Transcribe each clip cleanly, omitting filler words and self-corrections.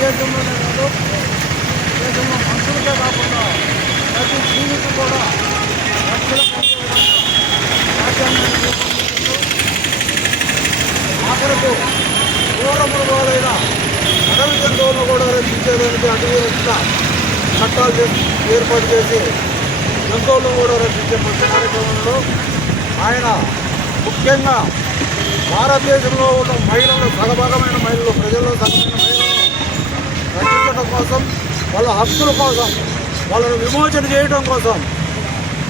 దేశంలోనే కాదు, దేశంలో మనుషులకే కాకుండా ప్రతి జీవితం కూడా రక్షణ రాజ్యాంగాన్ని రూపొందించారు. ఆఖరకు క్రూర మృగాలైన అడవి జంతువులను కూడా రక్షించేదానికి అటవీ రక్షణ చట్టాలు ఏర్పాటు చేసి జంతువులను కూడా రక్షించే ప్రతి కార్యక్రమంలో ఆయన ముఖ్యంగా భారతదేశంలో ఉన్న మహిళలు, సగభాగమైన మహిళలు, ప్రజల్లో సగమైన మహిళలను రక్షించడం కోసం, వాళ్ళ హక్కుల కోసం, వాళ్ళను విమోచన చేయడం కోసం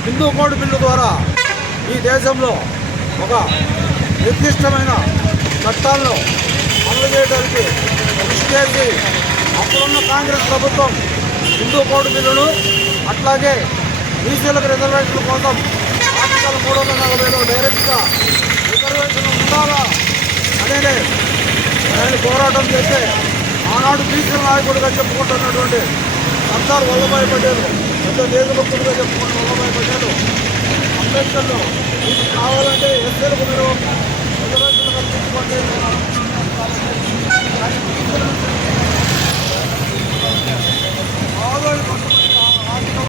హిందూ కోడ్ బిల్లు ద్వారా ఈ దేశంలో ఒక నిర్దిష్టమైన చట్టాలను అమలు చేయడానికి కృషి చేసి అప్పుడున్న కాంగ్రెస్ ప్రభుత్వం హిందూ కోడ్ బిల్లును, అట్లాగే బీసీలకు రిజర్వేషన్ల కోసం ఆర్టికల్ 340లో డైరెక్ట్గా రిజర్వేషన్ ఉండాలా అనేది ఆయన పోరాటం చేస్తే ఆనాడు బీసీ నాయకుడిగా చెప్పుకుంటున్నటువంటి సర్దార్ వల్లభాయ్ పటేల్, పెద్ద దేశభక్తుడిగా చెప్పుకున్న వల్లభాయ్ పటేల్ అంబేద్కర్ను మీకు కావాలంటే ఎస్సీలకు మీరు రిజర్వేషన్లు కల్పించుకోండి, ఆదోళన